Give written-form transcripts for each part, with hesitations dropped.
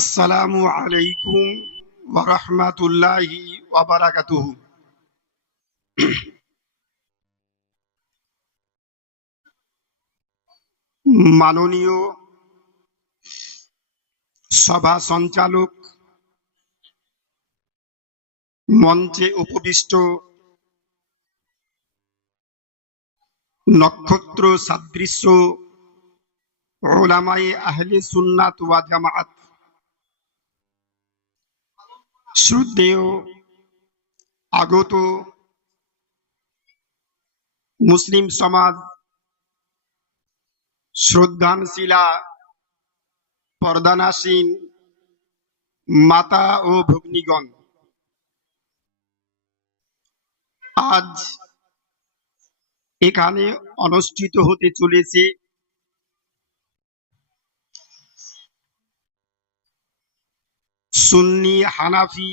আসসালামু আলাইকুম ওয়া রাহমাতুল্লাহি ওয়া বারাকাতুহু। মাননীয় সভা সঞ্চালক, মঞ্চে উপবিষ্ট নক্ষত্র সাদৃশ্য উলামায়ে আহলে সুন্নাত ওয়া জামাআত, শ্রদ্ধেয় আগত মুসলিম সমাজ, শ্রদ্ধানশীলা পর্দানাসীন মাতা ও ভগ্নীগণ, আজ এখানে অনুষ্ঠিত হতে চলেছে সুন্নি হানাফি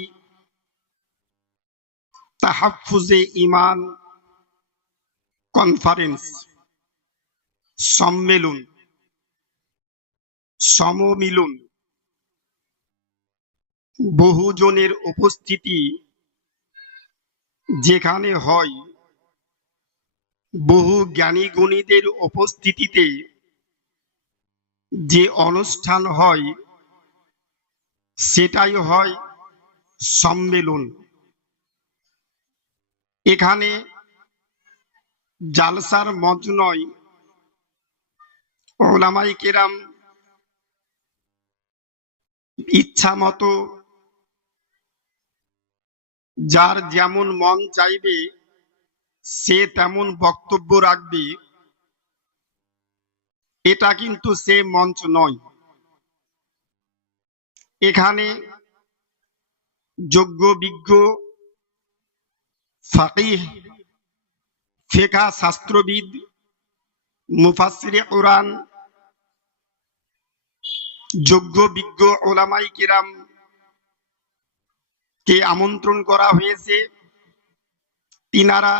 তাহাফফুজে ঈমান কনফারেন্স, সম্মেলন, সমমিলন। বহুজনের উপস্থিতি যেখানে হয়, বহু জ্ঞানী গুণীদের উপস্থিতিতে যে অনুষ্ঠান হয় সেটাই হয় সম্মেলন। এখানে জালসার মঞ্চ নয়, উলামায়ে কেরাম ইচ্ছা মতো যার যেমন মন চাইবে সে তেমন বক্তব্য রাখবে, এটা কিন্তু সে মঞ্চ নয়। এখানে যোগ্য বিজ্ঞ ফাকিহ, ফিকহ শাস্ত্রবিদ, মুফাসসিরে কুরআন, যোগ্য বিজ্ঞ উলামায়ে কেরাম কে আমন্ত্রণ করা হয়েছে। তিনারা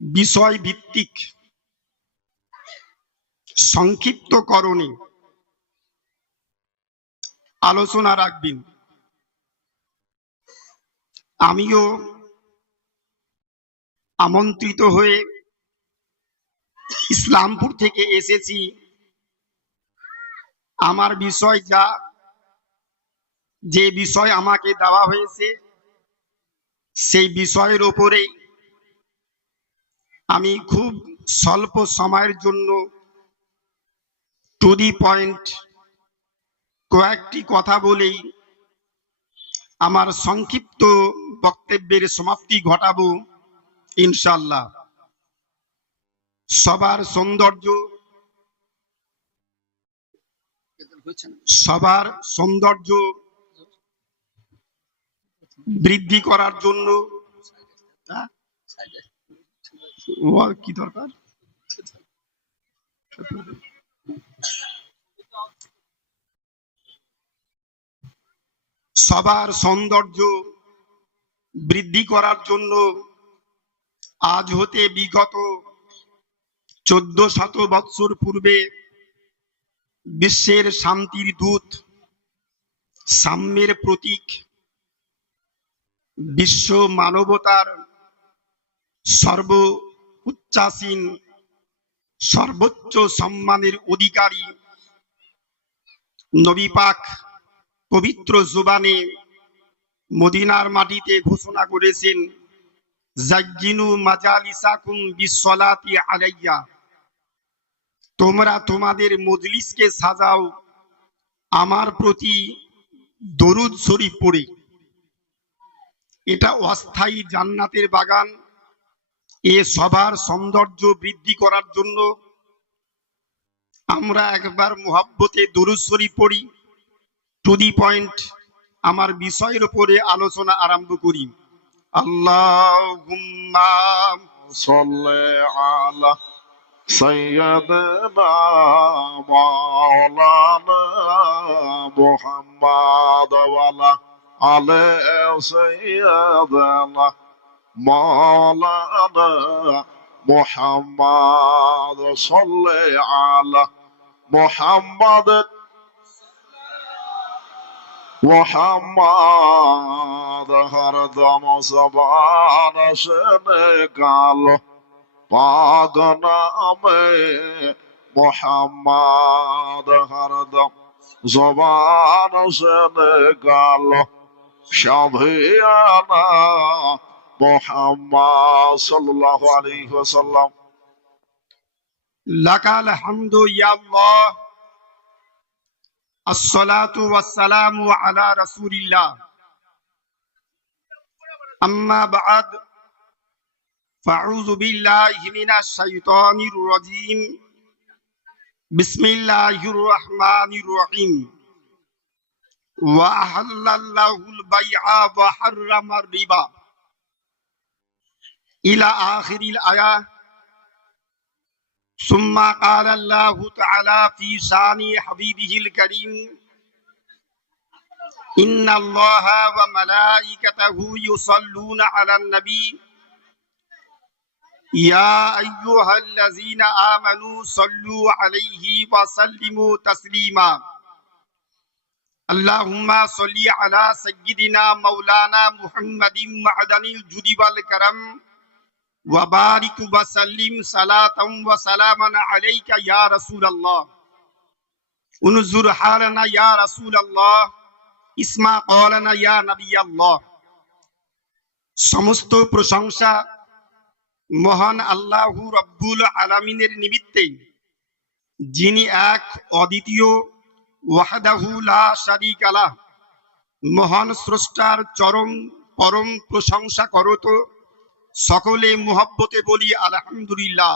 বিষয় ভিত্তিক সংক্ষিপ্তকরণে আলোচনা রাখবেন। আমিও আমন্ত্রিত হয়ে ইসলামপুর থেকে এসেছি। আমার বিষয় যে বিষয় আমাকে দেওয়া হয়েছে সেই বিষয়ের উপরে আমি খুব স্বল্প সময়ের জন্য টু দি পয়েন্ট কয়েকটি কথা বলেই আমার সংক্ষিপ্ত বক্তব্যের সমাপ্তি ঘটাবো ইনশাআল্লাহ। সবার সৌন্দর্য বৃদ্ধি করার জন্য কি দরকার, সবার সৌন্দর্য বৃদ্ধি করার জন্য আজ হতে বিগত 1400 বৎসর পূর্বে বিশ্বের শান্তির দূত, সাম্যের প্রতীক, বিশ্ব মানবতার সর্ব উচ্চাসীন সর্বোচ্চ সম্মানের অধিকারী নবী পাক পবিত্র জুবানে মদিনার মাটিতে ঘোষণা করেছেন, জাজ্জিনু মাজালিসাকুম বিসসালাতি আলাইয়া, তোমরা তোমাদের মজলিসকে সাজাও আমার প্রতি দরুদ শরীফ পড়ে। এটা অস্থায়ী জান্নাতের বাগান। এ সবার সৌন্দর্য বৃদ্ধি করার জন্য আমরা একবার মুহাব্বতে দরুদ শরীফ পড়ি। টু দি পয়েন্ট আমার বিষয়ের উপরে আলোচনা আরম্ভ করি। আল্লাহুম্মা সাল্লি আলা সাইয়্যিদিনা মাওলানা মুহাম্মাদ ওয়া আলা আলি সাইয়্যিদিনা মাওলানা মুহাম্মাদ সাল্লি আলা মুহাম্মাদ মোহাম্মদ হরদম জবান শনে কালো পাক নামে মোহাম্মদ হরদম জবান শনে কালো শাধিয়ানা মোহাম্মদ সাল্লাল্লাহু আলাইহি ওয়াসাল্লাম। লাকাল হামদু ইয়া আল্লাহ, আসসালাতু ওয়াসসালামু আলা রাসূলিল্লাহ। আম্মা বা'দ, ফাউযু বিল্লাহি মিনাশ শাইতানির রাজীম। বিসমিল্লাহির রহমানির রহিম। ওয়া আহাল্লাল্লাহুল বাই'a ওয়া হাররামার রিবা ইলা আখিরিল আয়াহ। ثم قال الله تعالى في شان حبيبه الكريم: إن الله وملائكته يصلون على النبي يا أيها الذين آمنوا صلوا عليه وسلموا تسليما اللهم صل على سيدنا مولانا محمد معدن الجود والكرم وبارك وسلم صلاة وسلاما عليك يا رسول الله انظر حالنا يا رسول الله ইসমা قولنا يا نبي الله। সমস্ত প্রশংসা মহান আল্লাহু রব্বুল আলামিনের নিমিত্তে, যিনি এক অদ্বিতীয়, ওয়াহদাহু লা শারীকা লাহ, মহান স্রষ্টার চরম পরম প্রশংসা করত। সকলে মুহাব্বতে বলি আলহামদুলিল্লাহ।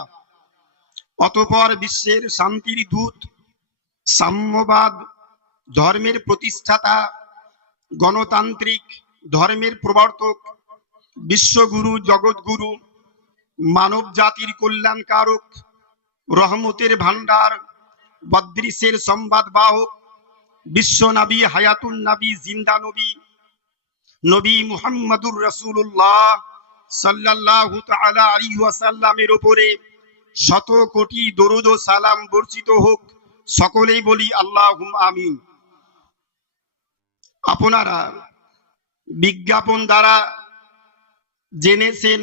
অতঃপর বিশ্বের শান্তির দূত, সাম্যবাদ ধর্মের প্রতিষ্ঠাতা, গণতান্ত্রিক ধর্মের প্রবর্তক, বিশ্বগুরু, জগৎগুরু, মানব জাতির কল্যাণকারক, রহমতের ভান্ডার, বদরিসের সংবাদ বাহক, বিশ্ব নবী, হায়াতুন নবী, জিন্দা নবী, নবী মুহাম্মদুর রাসূলুল্লাহ সাল্লাল্লাহু তাআলা আলাইহি ওয়াসাল্লামের উপরে শত কোটি দরুদ ও সালাম বর্ষিত হোক। সকলেই বলি আল্লাহুম্মা আমিন। আপনারা বিজ্ঞাপন দ্বারা জেনেছেন,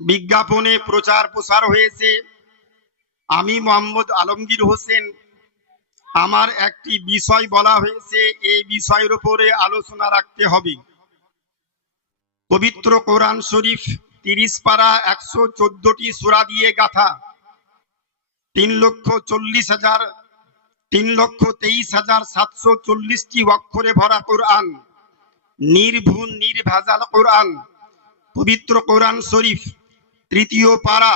বিজ্ঞাপনে প্রচার প্রসার হয়েছে, আমি মোহাম্মদ আলমগীর হোসেন, আমার একটি বিষয় বলা হয়েছে, এই বিষয়ের উপরে আলোচনা রাখতে হবে। পবিত্র কোরআন শরীফ 30 পারা 114টি সূরা দিয়ে গাথা, 3,23,740টি অক্ষরে ভরা কোরআন, নির্ভুল নির্ভেজাল কোরআন। পবিত্র কোরআন শরীফ 3য় পারা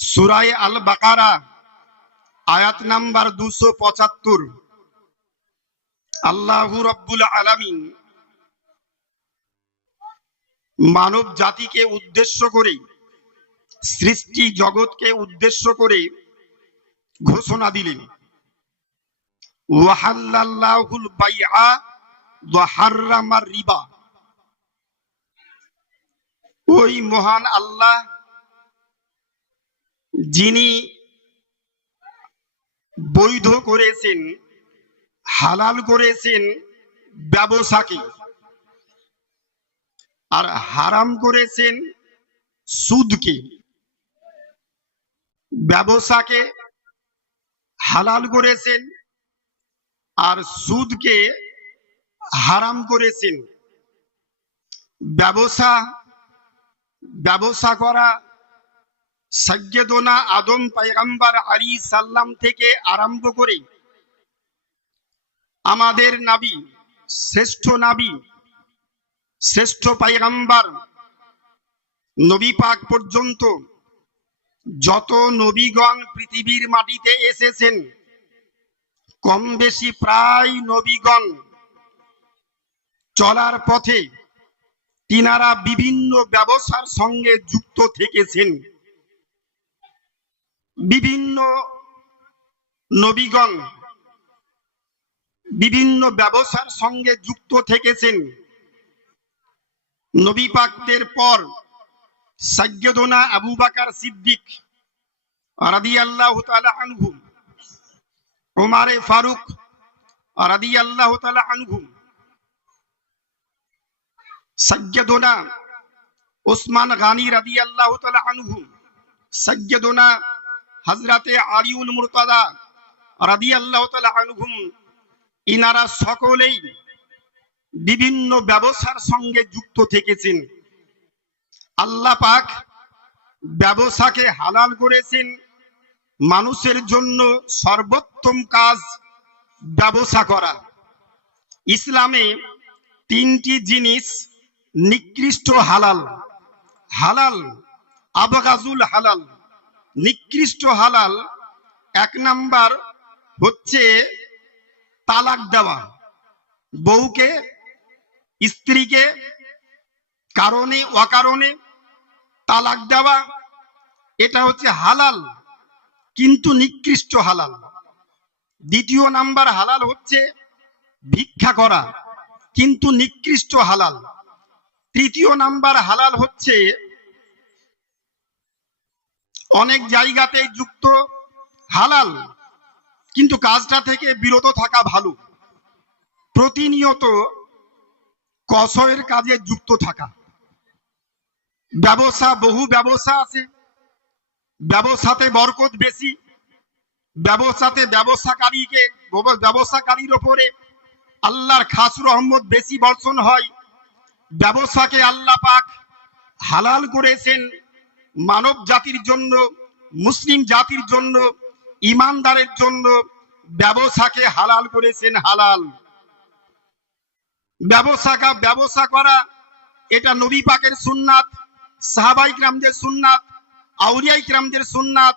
সূরা আল বাকারা আয়াত নাম্বার 275। আল্লাহু রব্বুল আলামিন মানব জাতিকে উদ্দেশ্য করে, সৃষ্টি জগৎকে উদ্দেশ্য করে ঘোষণা দিলেন, ওয়াহাল্লাল্লাহুল বাই'a ওয়া হাররামার রিবা। ওই মহান আল্লাহ, যিনি বৈধ করেছেন, হালাল করেছেন ব্যবসাকে, আর হারাম করেছেন সুদকে। ব্যবসাকে হালাল করেছেন আর সুদকে হারাম করেছেন। ব্যবসা করা সাইয়্যিদুনা আদম পয়গম্বর আলাইহিস সালাম থেকে আরম্ভ করে আমাদের নবী, শ্রেষ্ঠ পয়গম্বর নবী পাক পর্যন্ত যত নবীগণ পৃথিবীর মাটিতে এসেছেন, কম বেশি প্রায় নবীগণ চলার পথে তিনারা বিভিন্ন ব্যবসার সঙ্গে যুক্ত থেকেছেন। বিভিন্ন নবীগণ বিভিন্ন ব্যবসার সঙ্গে যুক্ত থেকেছেন। নবী পাকদের পর সাইয়্যিদুনা আবু বকর সিদ্দিক রাদিয়াল্লাহু তাআলা আনহু, ওমর ফারুক রাদিয়াল্লাহু তাআলা আনহু, সাইয়্যিদুনা ওসমান গানী রাদিয়াল্লাহু তাআলা আনহু, সাইয়্যিদুনা হযরতে আলিউল মুরতাদা রাদিয়াল্লাহু তাআলা আনহুম, ইনারা সকলেই বিভিন্ন ব্যবসার সঙ্গে যুক্ত থেকেছেন। আল্লাহ পাক ব্যবসাকে হালাল করেছেন। মানুষের জন্য সর্বোত্তম কাজ ব্যবসা করা। ইসলামে তিনটি জিনিস নিকৃষ্ট হালাল। হালাল আবগাজুল হালাল, নিকৃষ্ট হালাল। এক নাম্বার হচ্ছে তালাক দেওয়া, বউকে স্ত্রীকে কারণে অকারণে তালাক দেওয়া, এটা হচ্ছে হালাল কিন্তু নিকৃষ্ট হালাল। দ্বিতীয় নাম্বার হালাল হচ্ছে ভিক্ষা করা, কিন্তু নিকৃষ্ট হালাল। তৃতীয় নাম্বার হালাল হচ্ছে অনেক জায়গাতে যুক্ত হালাল, কিন্তু কাজটা থেকে বিরত থাকা ভালো। প্রতিনিয়ত কসয়ের কাজে যুক্ত থাকা। ব্যবসা, বহু ব্যবসা আছে, ব্যবসাতে বরকত বেশি। ব্যবসাতে ব্যবসাকারীর ওপরে আল্লাহর খাস রহমত বেশি বর্ষণ হয়। ব্যবসাকে আল্লাহ পাক হালাল করেছেন মানব জাতির জন্য, মুসলিম জাতির জন্য, ইমানদারের জন্য। ব্যবসাকে হালাল করেছেন, হালাল। ব্যবসা করা এটা নবী পাকের সুন্নাত, সাহাবায়ে কিরামদের সুন্নাত, আউলিয়ায়ে কিরামদের সুন্নাত,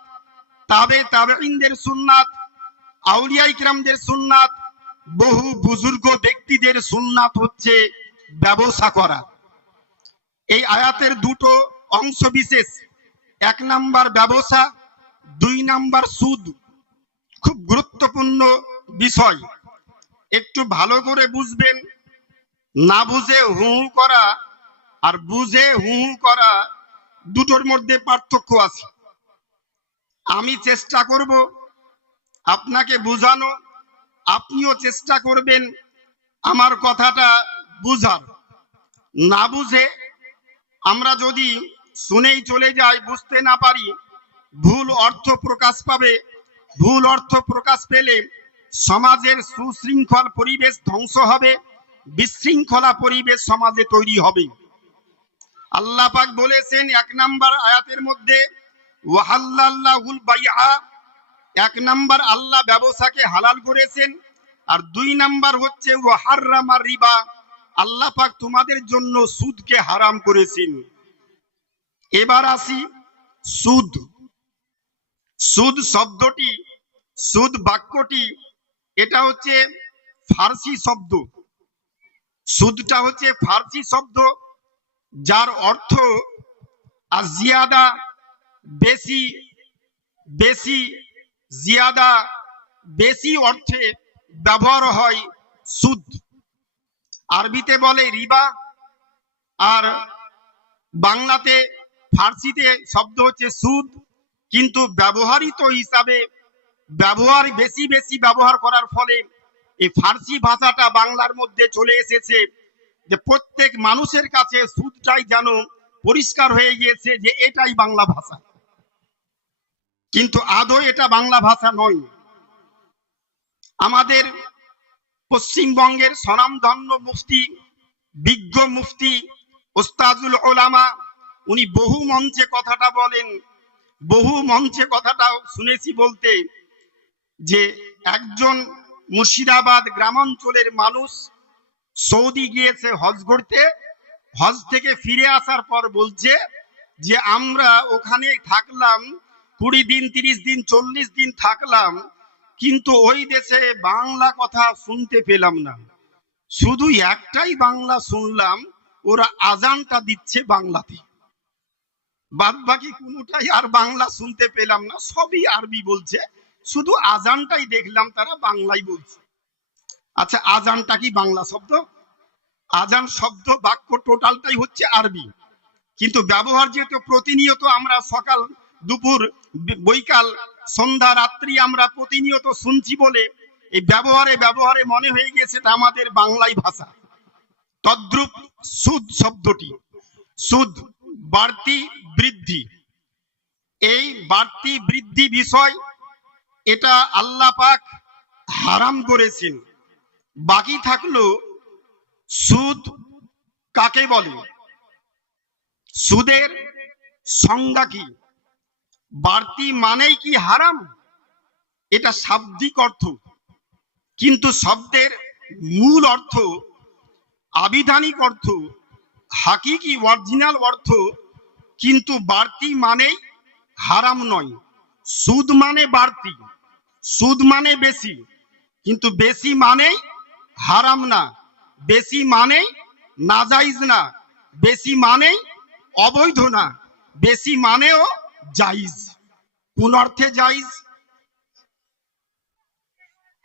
তাবেঈনদের সুন্নাত, আউলিয়ায়ে কিরামদের সুন্নাত, বহু বুজুর্গ ব্যক্তিদের সুন্নাত হচ্ছে ব্যবসা করা। এই আয়াতের দুটো অংশ বিশেষ, এক নাম্বার ব্যবসা, দুই নাম্বার সুদ। খুব গুরুত্বপূর্ণ বিষয়, একটু ভালো করে বুঝবেন। না বুঝে হু হু করা আর বুঝে হু হু করা দুটোর মধ্যে পার্থক্য আছে। আমি চেষ্টা করব আপনাকে বোঝানো, আপনিও চেষ্টা করবেন আমার কথাটা বুঝার। না বুঝে আমরা যদি শুনেই চলে যাই, বুঝতে না পারি, ভুল অর্থ প্রকাশ পাবে। ভুল অর্থ প্রকাশ পেলে সমাজের সুশৃঙ্খল পরিবেশ ধ্বংস হবে, বিশৃঙ্খলা পরিবেশ সমাজে তৈরি হবে। আল্লাহ পাক বলেছেন এক নাম্বার আয়াতের মধ্যে, ওয়াহাল্লাল্লাহুল বাইআ, এক নাম্বার আল্লাহ ব্যবসাকে হালাল করেছেন। আর দুই নাম্বার হচ্ছে ওয়াহাররামার রিবা, আল্লাহ পাক তোমাদের জন্য সুদকে হারাম করেছেন। এবার আসি সুদ। সুদ শব্দটি, সুদ বাক্যটি, এটা হচ্ছে ফার্সি শব্দ। সুদটা হচ্ছে ফার্সি শব্দ, যার অর্থ আজিয়াদা, বেশি, বেশি, জিয়াদা, বেশি অর্থে ব্যবহার হয় সুদ। আরবিতে বলে রিবা, আর বাংলাতে ফার্সিতে শব্দ হচ্ছে সুদ। কিন্তু ব্যবহারিত হিসাবে বেশি বেশি ব্যবহার করার ফলে এই ফার্সি ভাষাটা বাংলার মধ্যে চলে এসেছে, যে প্রত্যেক মানুষের কাছে সুদটাই যেন পরিষ্কার হয়ে গিয়েছে যে এটাই বাংলা ভাষা, কিন্তু আদৌ এটা বাংলা ভাষা নয়। আমাদের পশ্চিমবঙ্গের স্বনামধন্য মুফতি, বিজ্ঞ মুফতি, ওস্তাজুল উলামা, উনি বহু মঞ্চে কথাটা বলেন, বহু মঞ্চে কথাটা শুনেছি বলতে, যে একজন মুর্শিদাবাদ গ্রামাঞ্চলের মানুষ সৌদি গিয়েছে হজ করতে। হজ থেকে ফিরে আসার পর বলছে যে আমরা ওখানে থাকলাম 20 দিন, 30 দিন, 40 দিন থাকলাম, কিন্তু ওই দেশে বাংলা কথা শুনতে পেলাম না। শুধু একটাই বাংলা শুনলাম, ওরা আজানটা দিচ্ছে বাংলাতে, বাদ বাকি কোনোটাই আর বাংলা শুনতে পেলাম না, সবই আরবি বলছে, শুধু আজানটাই দেখলাম তারা বাংলাই বলছে। আচ্ছা, আজানটা কি বাংলা শব্দ? আজান শব্দ বাক্য টোটালটাই হচ্ছে আরবি, কিন্তু ব্যবহার যেহেতু প্রতিনিয়ত আমরা সকাল, দুপুর, বৈকাল, সন্ধ্যা, রাত্রি আমরা প্রতিনিয়ত শুনছি বলে এই ব্যবহারে ব্যবহারে মনে হয়ে গেছে এটা আমাদের বাংলাই ভাষা। তদ্রূপ সুদ শব্দটি, সুদ বাড়তি বৃদ্ধি, এই বাড়তি বৃদ্ধি বিষয় এটা আল্লাহ পাক হারাম করেছেন। বাকি থাকলো সুদ কাকে বলে, সুদের সংজ্ঞা কি, বাড়তি মানেই কি হারাম, এটা শাব্দিক অর্থ, কিন্তু শব্দের মূল অর্থ, আবিধানিক অর্থ, হাকিকি অরিজিনাল অর্থ কিন্তু বাড়তি মানেই হারাম নয়। সুদ মানে বাড়তি, সুদ মানে বেশি, কিন্তু বেশি মানেই হারাম না, বেশি মানেই নাজাইজ না, বেশি মানেই অবৈধ না, বেশি মানেও জায়েজ। কোন অর্থে জায়েজ?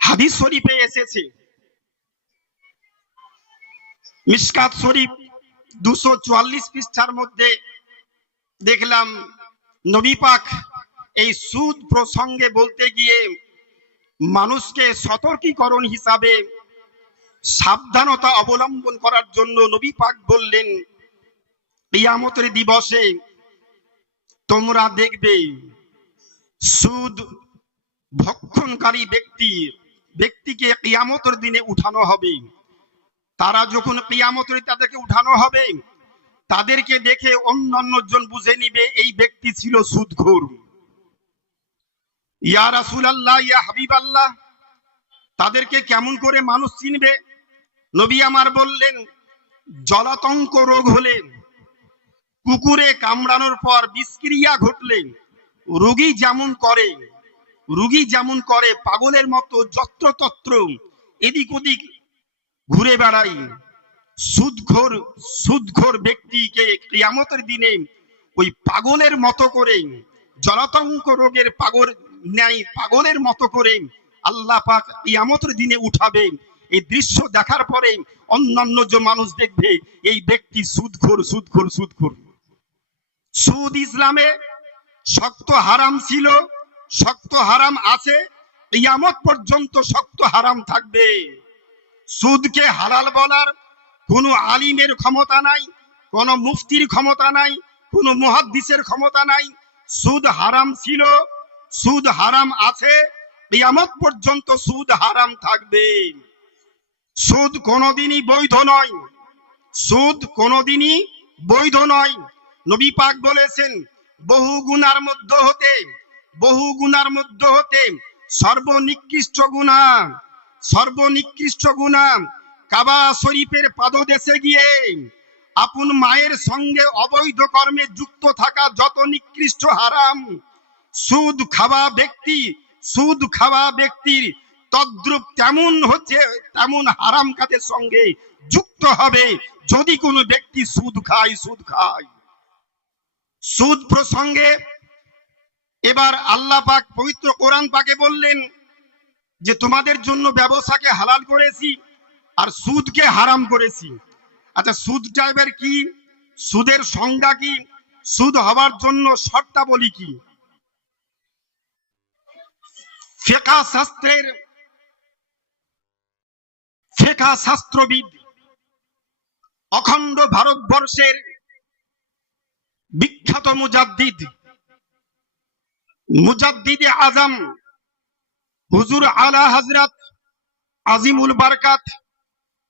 হাদিস শরীফে এসেছে, মিশকাত শরীফ 244 পৃষ্ঠার মধ্যে দেখলাম নবী পাক এই সুদ প্রসঙ্গে বলতে গিয়ে মানুষকে সতর্কীকরণ হিসাবে সাবধানতা অবলম্বন করার জন্য নবী পাক বললেন, কিয়ামতের দিবসে তোমরা দেখবে সুদ ভক্ষণকারী ব্যক্তিকে কিয়ামতের দিনে উঠানো হবে। তারা যখন কিয়ামতের তাদেরকে উঠানো হবে, তাদেরকে দেখে অন্যান্য জন বুঝে নিবে এই ব্যক্তি ছিল সুদখোর। ইয়া রাসূলুল্লাহ, ইয়া হাবিবাল্লাহ, তাদেরকে কেমন করে মানুষ চিনবে? নবী আমার বললেন, জলাতঙ্ক রোগ হলে, কুকুরে কামড়ানোর পর বিষক্রিয়া ঘটলে রোগী যেমন করে পাগলের মতো যত্রতত্র এদিক ওদিক ঘুরে বেড়াই, সুদখোর ব্যক্তিকে কিয়ামতের দিনে ওই পাগলের মতো করে, জলাতঙ্ক রোগের পাগলের মতো করে আল্লাহ পাক কিয়ামতের দিনে উঠাবে। এই দৃশ্য দেখার পরে অন্যান্য যে মানুষ দেখবে এই ব্যক্তি সুদখোর। সুদ ইসলামে শক্ত হারাম ছিল, শক্ত হারাম আছে, কিয়ামত পর্যন্ত শক্ত হারাম থাকবে। সুদকে হালাল বলার কোনো আলিমের ক্ষমতা নাই, কোনো মুফতির ক্ষমতা নাই, কোনো মুহাদ্দিসের ক্ষমতা নাই। সুদ হারাম ছিল, সুদ হারাম আছে, কিয়ামত পর্যন্ত সুদ হারাম থাকবে। সুদ কোনোদিনই বৈধ নয়, সুদ কোনোদিনই বৈধ নয়। নবী পাক বলেছেন, বহু গুনার মধ্য হতে সর্বনিকৃষ্ট গুনাহ কাবা শরীফের পাদদেশে গিয়ে আপন মায়ের সঙ্গে অবৈধ কর্মে যুক্ত থাকা যত নিকৃষ্ট হারাম, সুদ খাওয়া ব্যক্তির তদ্রূপ তেমন হারাম কাজের সঙ্গে যুক্ত হবে যদি কোনো ব্যক্তি সুদ খায়। সুদ প্রসঙ্গে এবার আল্লাহ পাক পবিত্র কোরআন পাকে বললেন যে তোমাদের জন্য ব্যবসাকে হালাল করেছি আর সুদকে হারাম করেছি। আচ্ছা, সুদ টাইপের কি, সুদের সংজ্ঞা কি, সুদ হওয়ার জন্য শর্তাবলী কি? ফিকহ শাস্ত্রবিদ, অখণ্ড ভারতবর্ষের বিখ্যাত মুজাদ্দিদে আজম হুজুর আলা হযরত আজিমুল বারকাত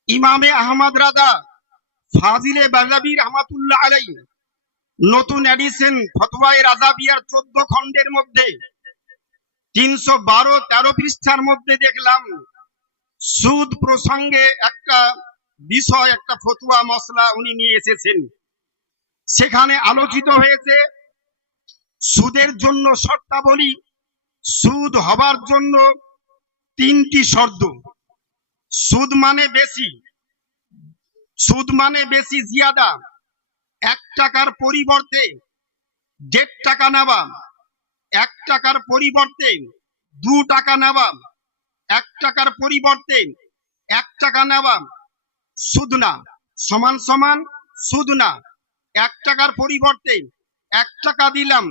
ইমামে আহমদ রাদা ফাজিলে বাজাবি রহমাতুল্লাহ আলাইহি নতুন এডিশন ফতোয়ায়ে রাজাবিয়ার 14 খণ্ডের মধ্যে 312-13 পৃষ্ঠার মধ্যে দেখলাম সুদ প্রসঙ্গে একটা বিষয়, একটা ফতোয়া মসলা উনি নিয়ে এসেছেন। সেখানে আলোচিত হয়েছে সুদের জন্য শর্তাবলী। সুদ হবার জন্য 3টি শর্ত। সুদ মানে বেশি জিয়াদা, 1 টাকার পরিবর্তে 1.5 টাকা নেওয়া, 1 টাকার পরিবর্তে 2 টাকা নেওয়া, 1 টাকার পরিবর্তে 1 টাকা নেওয়া, সুদ না, সমান সুদ না। 1 টাকার পরিবর্তে 1 টাকা দিলাম,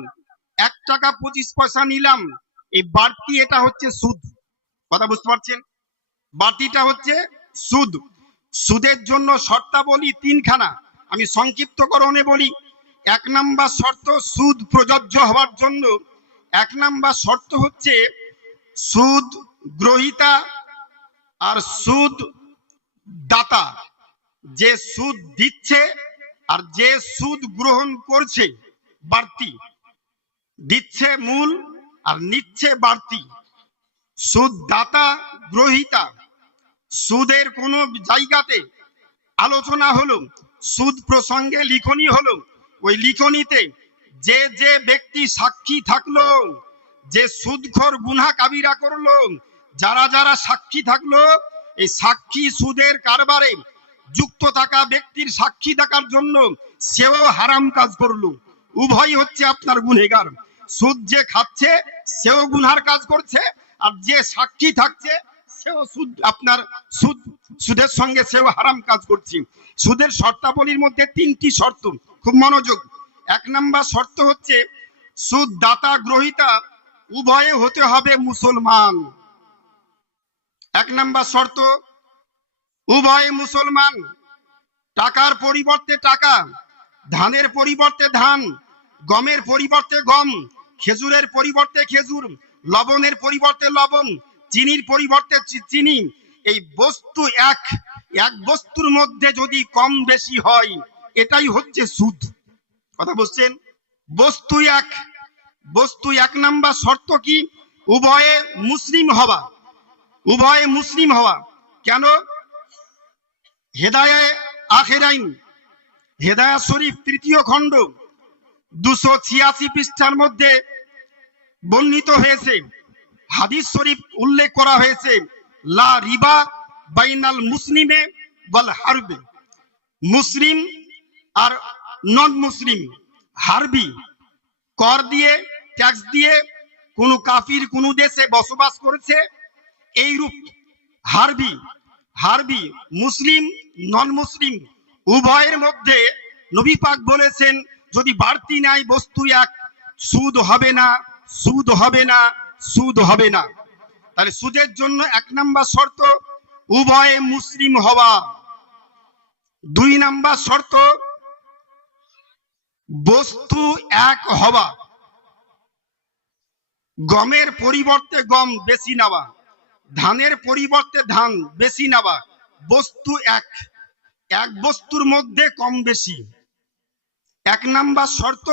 1 টাকা 25 পয়সা নিলাম, এই বাড়তি এটা হচ্ছে সুদ। কথা বুঝতে পারছেন? বাড়তিটা হচ্ছে সুদ। সুদের জন্য শর্তাবলী তিনখানা, আমি সংক্ষিপ্তকরণে বলি। 1 নাম্বার শর্ত, সুদ প্রযোজ্য হওয়ার জন্য 1 নাম্বার শর্ত হচ্ছে সুদ গ্রহীতা আর সুদ দাতা, যে সুদ দিচ্ছে আর যে সুদ গ্রহণ করছে, বাড়তি দিচ্ছে মূল আর নিচ্ছে বাড়তি। সুদ দাতা গ্রহীতা, সুদের কোন জায়গাতে আলোচনা হলো, সুদ প্রসঙ্গে লিখনি হলো, ওই লিখনিতে যে যে ব্যক্তি সাক্ষী থাকলো, যে সুদখোর গুনাহ কাবিরা করলো, যারা যারা সাক্ষী থাকলো, এই সাক্ষী সুদের কারবারে যুক্ত থাকা ব্যক্তির সাক্ষী থাকার জন্য সেও হারাম কাজ করলো। উভয় হচ্ছে আপনার গুনহগার। সুদ যে খাচ্ছে সেও গুনহার কাজ করছে, আর যে সাক্ষী থাকছে সেও সুদ আপনার সুদের সঙ্গে সেও হারাম কাজ করছে। সুদের শর্তাবলীর মধ্যে 3টি শর্ত, খুব মনোযোগ। 1 নাম্বার শর্ত হচ্ছে সুদ দাতা গ্রহীতা উভয়ে হতে হবে মুসলমান। 1 নাম্বার শর্ত, উভয়ে মুসলমান। টাকার পরিবর্তে টাকা, ধানের পরিবর্তে ধান, গমের পরিবর্তে গম, খেজুরের পরিবর্তে খেজুর, লবণের পরিবর্তে লবণ, চিনির পরিবর্তে চিনি। এই বস্তু এক বস্তুর মধ্যে যদি কম বেশি হয়, এটাই হচ্ছে সুদ। কথা বুঝছেন? বস্তু এক। বস্তু 1 নাম্বার শর্ত কি? উভয়ে মুসলিম হওয়া। উভয়ে মুসলিম হওয়া। কেন? হেদায়ে আখেরাইন, হেদায়া শরীফ 3য় খণ্ড 286 পৃষ্ঠার মধ্যে বর্ণিত হয়েছে, হাদিস শরীফ উল্লেখ করা হয়েছে, লা রিবা বাইনাল মুসলিমে ওয়াল হারবে। মুসলিম আর নন মুসলিম, হারবি, কর দিয়ে ট্যাক্স দিয়ে কোন কাফির কোন দেশে বসবাস করেছে, এইরূপ হারবি মুসলিম নন মুসলিম উভয়ের মধ্যে নবী পাক বলেছেন, যদি বাড়তি নাই বস্তু এক, সুদ হবে না, সুদ হবে না, সুদ হবে না। তাহলে সুদের জন্য 1 নাম্বার শর্ত উভয়ে মুসলিম হওয়া। 2 নাম্বার শর্ত বস্তু এক হওয়া। গমের পরিবর্তে গম বেশি নেওয়া, ধানের পরিবর্তে ধান বেশি নেওয়া। বস্তু এক বস্তুর মধ্যে কম বেশি। 1 নাম্বার শর্ত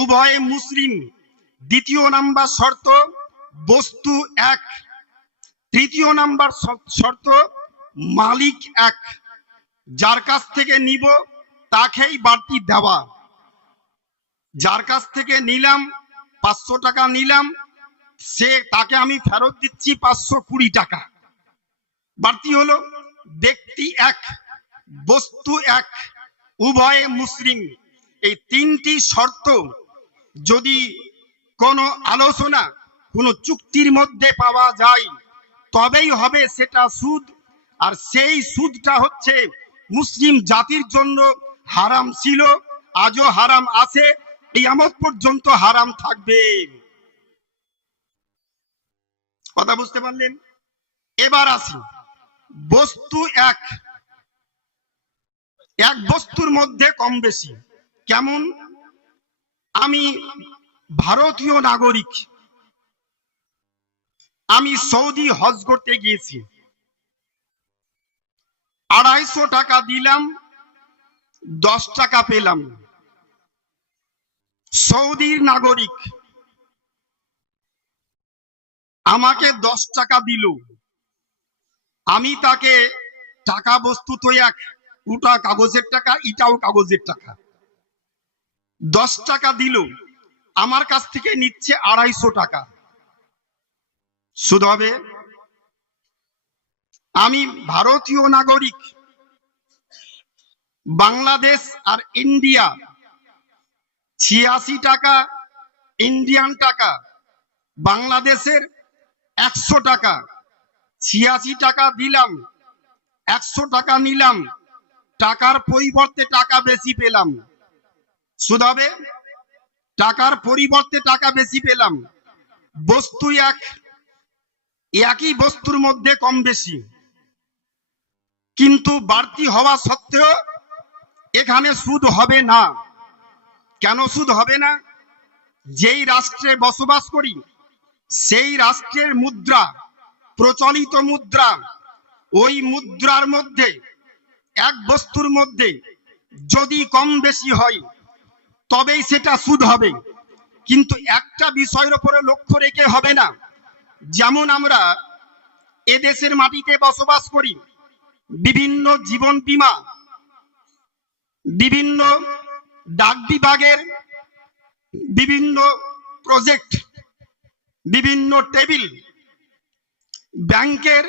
উভয়ে মুসলিম। 2য় নাম্বার শর্ত বস্তু এক। 3য় নাম্বার শর্ত মালিক এক, যার কাছ থেকে নিব তাকেই বাড়তি দেওয়া। যার কাছ থেকে নিলাম 500 টাকা নিলাম, তাকে আমি ফেরত দিচ্ছি 520 টাকা, বাড়তি হলো। ব্যক্তি এক, বস্তু এক, উভয়ে মুসলিম। এই 3টি শর্ত যদি কোনো আলোচনা কোনো চুক্তির মধ্যে পাওয়া যায়, তবেই হবে সেটা সুদ। আর সেই সুদটা হচ্ছে মুসলিম জাতির জন্য হারাম ছিল, আজও হারাম আছে, কিয়ামত পর্যন্ত হারাম থাকবে। কথা বুঝতে পারলেন? এবার আসি, বস্তু এক বস্তুর মধ্যে কম বেশি। কেমন? আমি ভারতীয় নাগরিক, আমি সৌদি হজ করতে গিয়েছি, 250 টাকা দিলাম, 10 টাকা পেলাম। সৌদির নাগরিক আমাকে 10 টাকা দিল, আমি তাকে টাকা বস্তু তো এক, ওটা কাগজের টাকা, এটাও কাগজের টাকা, 10 টাকা দিল, আমার কাছ থেকে নিচ্ছে 250 টাকা, সুদ হবে? আমি ভারতীয় নাগরিক, বাংলাদেশ আর ইন্ডিয়া 86 টাকা ইন্ডিয়ান টাকা, বাংলাদেশের 100 টাকা, 86 টাকা দিলাম, 100 টাকা নিলাম, টাকার পরিবর্তে টাকা বেশি পেলাম, সুদ হবে? টাকার পরিবর্তে টাকা বেশি পেলাম, বস্তু এক, একই বস্তুর মধ্যে কম বেশি, কিন্তু বাড়তি হওয়া সত্ত্বেও এখানে সুদ হবে না। কেন সুদ হবে না? যেই রাষ্ট্রে বসবাস করি সেই রাষ্ট্রের মুদ্রা, প্রচলিত মুদ্রা, ওই মুদ্রার মধ্যে এক বস্তুর মধ্যে যদি কম বেশি হয় তবেই সেটা সুদ হবে। কিন্তু একটা বিষয়ের উপরে লক্ষ্য রেখে হবে না। যেমন আমরা এদেশের মাটিতে বসবাস করি, বিভিন্ন জীবন বীমা, বিভিন্ন ডাক বিভাগের বিভিন্ন প্রজেক্ট, বিভিন্ন টেবিল, ব্যাংকের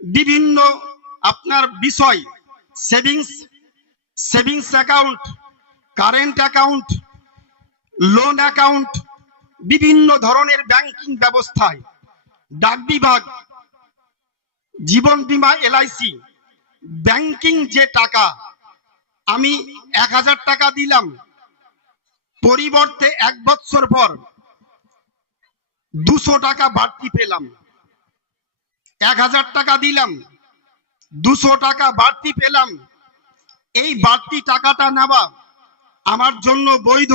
বিভিন্ন আপনার বিষয়, savings account, current account, loan account, বিভিন্ন ধরনের ব্যাংকিং ব্যবস্থায় ডাক বিভাগ, জীবন বীমা, এলআইসি, ব্যাংকিং যে টাকা, আমি 1000 টাকা দিলাম, পরিবর্তে 1 বছর পর 200 টাকা বাড়তি পেলাম। 1000 টাকা দিলাম, 200 টাকা বাড়তি পেলাম। এই বাড়তি টাকাটা নেওয়া আমার জন্য বৈধ,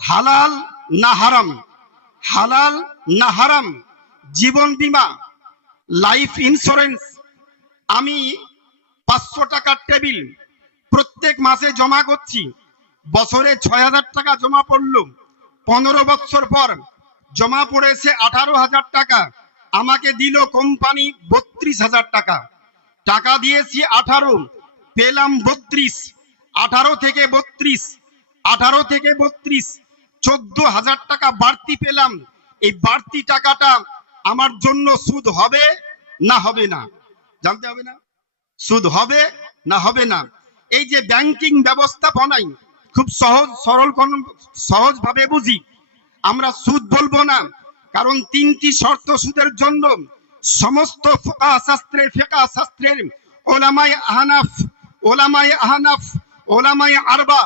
হালাল না হারাম? হালাল না হারাম? জীবন বীমা, লাইফ ইন্স্যুরেন্স, আমি 500 টাকার টেবিল প্রত্যেক মাসে জমা করছি, বছরে 6000 টাকা জমা পড়লো, 15 বছর পর জমা পড়েছে 18,000 টাকা, আমাকে দিল কোম্পানি 32,000 টাকা। টাকা দিয়েছি 18, পেলাম 32, 18 থেকে 32, 18 থেকে 32, 14,000 টাকা বাড়তি পেলাম। এই বাড়তি টাকাটা আমার জন্য সুদ হবে না হবে না? জানতে হবে না? সুদ হবে না হবে না? এই যে ব্যাংকিং ব্যবস্থাপনায় খুব সহজ ভাবে বুঝি, আমরা সুদ বলবো না, কারণ 3টি শর্ত সুদের জন্য। সমস্ত ফিকহ শাস্ত্রের ওলামায়ে আহনাফ, ওলামায়ে আরবা,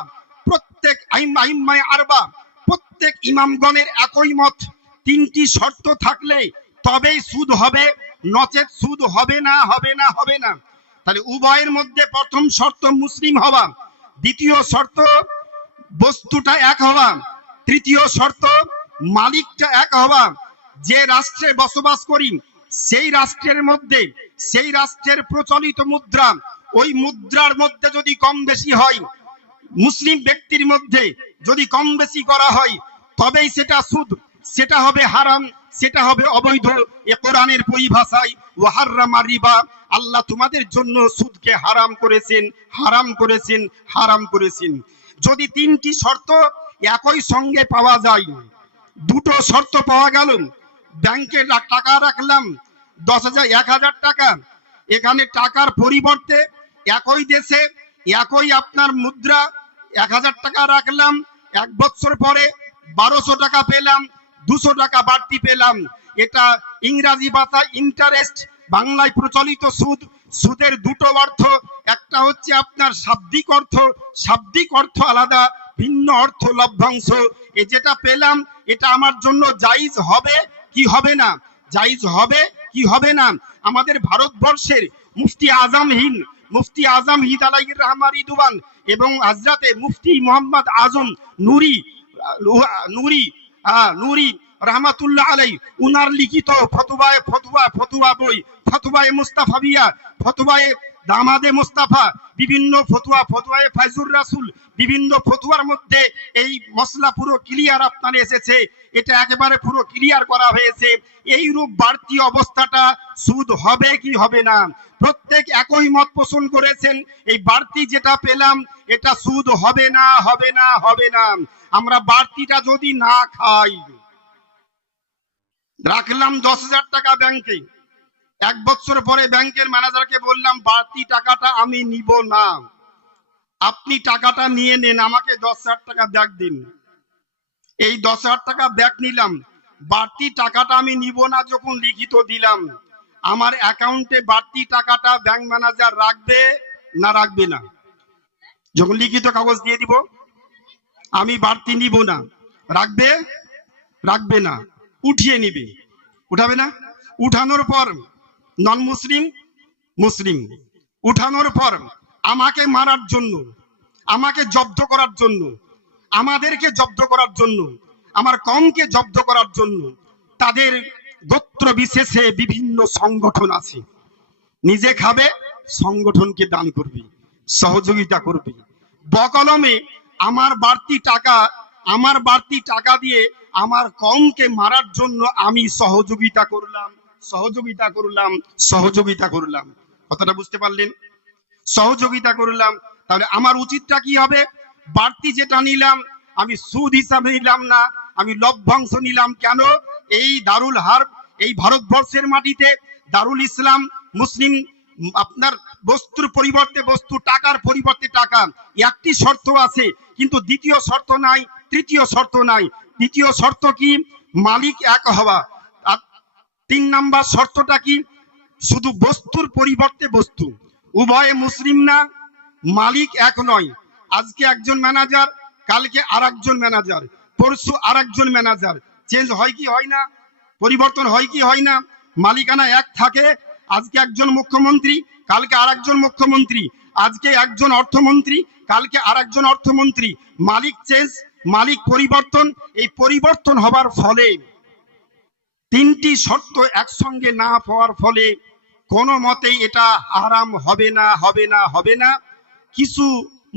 প্রত্যেক আইম্মায়ে আরবা, প্রত্যেক ইমামগণের একই মত, 3টি শর্ত থাকলে তবেই সুদ হবে, নচেত সুদ হবে না, হবে না, হবে না। তাহলে উভয়ের মধ্যে প্রথম শর্ত মুসলিম হওয়া, দ্বিতীয় শর্ত বস্তুটা এক হওয়া, তৃতীয় শর্ত মালিকটা এক হওয়া। যে রাষ্ট্রে বসবাস করি সেই রাষ্ট্রের মধ্যে, সেই রাষ্ট্রের প্রচলিত মুদ্রা, ওই মুদ্রার মধ্যে যদি কম বেশি হয়, মুসলিম ব্যক্তির মধ্যে যদি কম বেশি করা হয় তবেই সেটা সুদ, সেটা হবে হারাম, সেটা হবে অবৈধ। এ কোরআনের পরিভাষায় ওয়াহাররামা রিবা, আল্লাহ তোমাদের জন্য সুদকে হারাম করেছেন, হারাম করেছেন, হারাম করেছেন। যদি 3টি শর্ত একই সঙ্গে পাওয়া যায়, দুটো শর্ত পাওয়া গেল, ব্যাংকে টাকা রাখলাম 10,000 টাকা, এখানে টাকার পরিবর্তে একই দেশে একই আপনার মুদ্রা 1000 টাকা রাখলাম, 1 বছর পরে 1200 টাকা পেলাম, 200 টাকা বাড়তি পেলাম। এটা ইংরেজি ভাষায় ইন্টারেস্ট, বাংলায় প্রচলিত সুদ। সুদের দুটো অর্থ, একটা হচ্ছে আপনার শাব্দিক অর্থ আলাদা, ভিন্ন অর্থ লভ্যাংশ। এ যেটা পেলাম এটা আমার জন্য জায়েজ হবে কি হবে না? জায়েজ হবে কি হবে না? আমাদের ভারতবর্ষের মুফতি আজম হিদ আলাইহির রহমান রিদওয়ান এবং হযরতে মুফতি মোহাম্মদ আজম নুরি রহমাতুল্লাহ আলাই, উনার লিখিত ফতোয়া বই, ফতোয়ায়ে মুস্তাফাবিয়া, ফতোয়ায়ে দামাদে মুস্তাফা, বিভিন্ন ফতোয়ায়ে ফাইজুর রাসূল, বিভিন্ন ফতোয়ার মধ্যে এই মসলা পুরো ক্লিয়ার আপনার এসেছে। এটা একেবারে পুরো ক্লিয়ার করা হয়েছে। এই রূপ বাড়তি অবস্থাটা সুদ হবে কি হবে না? প্রত্যেক একই মত পোষণ করেছেন, এই বাড়তি যেটা পেলাম এটা সুদ হবে না, হবে না, হবে না। আমরা বাড়তিটা যদি না খাই, রাখলাম 10,000 টাকা ব্যাংকে, 1 বছর পরে ব্যাংকের ম্যানেজারকে বললাম বাড়তি টাকাটা আমি নিব না, আপনি টাকাটা নিয়ে নেন, আমাকে 10,000 টাকা ব্যাক দিন। এই 10,000 টাকা ব্যাক নিলাম, বাড়তি টাকাটা আমি নিব না যখন লিখিত দিলাম, আমার অ্যাকাউন্টে বাড়তি টাকাটা ব্যাংক ম্যানেজার রাখবে না রাখবে না? যখন লিখিত কাগজ দিয়ে দিব আমি বাড়তি নিব না, রাখবে? রাখবে না, উঠিয়ে নিবে, উঠাবে না? উঠানোর পর নন মুসলিম মুসলিম, উঠানোর পর আমাকে মারার জন্য, আমাকে জব্দ করার জন্য, আমাদেরকে জব্দ করার জন্য, আমার কমকে জব্দ করার জন্য তাদের গোত্র বিশেষে বিভিন্ন সংগঠন আছে। নিজে খাবে, সংগঠনকে দান করবি, সহযোগিতা করবি। বকলমে আমার বাড়তি টাকা দিয়ে আমার কমকে মারার জন্য আমি সহযোগিতা করলাম। কথাটা বুঝতে পারলেন? সহযোগিতা করলাম। তাহলে আমার উচিতটা কি হবে? বাড়তি যেটা নিলাম আমি সুদ হিসাবে নিলাম না, আমি লভ্যাংশ নিলাম। কেন? এই দারুল হার্ব, এই ভারতবর্ষের মাটিতে দারুল ইসলাম মুসলিম, আপনার বস্তুর পরিবর্তে বস্তু, টাকার পরিবর্তে টাকা, একটি শর্ত আছে, কিন্তু দ্বিতীয় শর্ত নাই, তৃতীয় শর্ত নাই। দ্বিতীয় শর্ত কি? মালিক এক হওয়া। আর 3 নাম্বার শর্তটা কি? শুধু বস্তুর পরিবর্তে বস্তু। উভয়ে মুসলিম না, মালিক এক নয়। আজকে একজন ম্যানেজার, কালকে আরেকজন ম্যানেজার, পরশু আরেকজন ম্যানেজার। চেঞ্জ হয় কি হয় না? পরিবর্তন হয় কি হয় না? মালিকানা এক থাকে। আজকে একজন মুখ্যমন্ত্রী, কালকে আরেকজন মুখ্যমন্ত্রী, আজকে একজন অর্থমন্ত্রী, কালকে আরেকজন অর্থমন্ত্রী। মালিক চেঞ্জ, মালিক পরিবর্তন। এই পরিবর্তন হবার ফলে 3টি শর্ত একসঙ্গে না পাওয়ার ফলে কোনো মতেই এটা হারাম হবে না। কিছু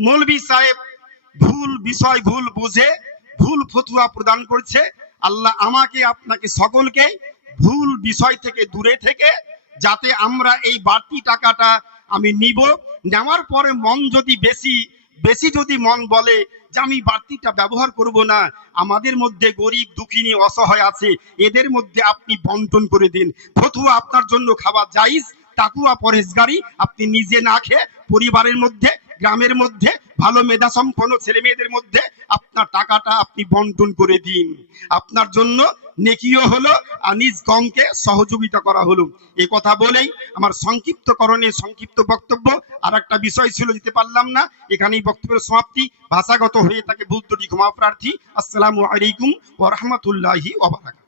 মৌলবি সাহেব ভুল বিষয় ভুল বুঝে ভুল ফতোয়া প্রদান করছে। আল্লাহ আমাকে আপনাকে সকলকে ভুল বিষয় থেকে দূরে থেকে, যাতে আমরা এই বাড়তি টাকাটা আমি নিব, নেওয়ার পরে মন যদি বেশি যদি মন বলে যে আমি বাড়তিটা ব্যবহার করব না, আমাদের মধ্যে গরিব দুঃখিনী অসহায় আছে, এদের মধ্যে আপনি বন্টন করে দিন। ফতোয়া আপনার জন্য খাওয়া জায়েজ, তাকুয়া পরহেজগারি আপনি নিজে না খেয়ে পরিবারের মধ্যে, গ্রামের মধ্যে ভালো মেধা সম্পন্ন ছেলে মেয়েদের মধ্যে আপনার টাকাটা আপনি বন্টন করে দিন। আপনার জন্য নেকিও হলো আর নিজ কমকে সহযোগিতা করা হলো। এই কথা বলেই আমার সংক্ষিপ্তকরণে সংক্ষিপ্ত বক্তব্য, আর একটা বিষয় ছিল যেতে পারলাম না, এখানেই বক্তব্যের সমাপ্তি। ভাষাগত হয়ে তাকে ভুল ত্রুটি ক্ষমা প্রার্থী। আসসালামু আলাইকুম ওয়া রাহমাতুল্লাহি ওয়া বারাকাতুহু।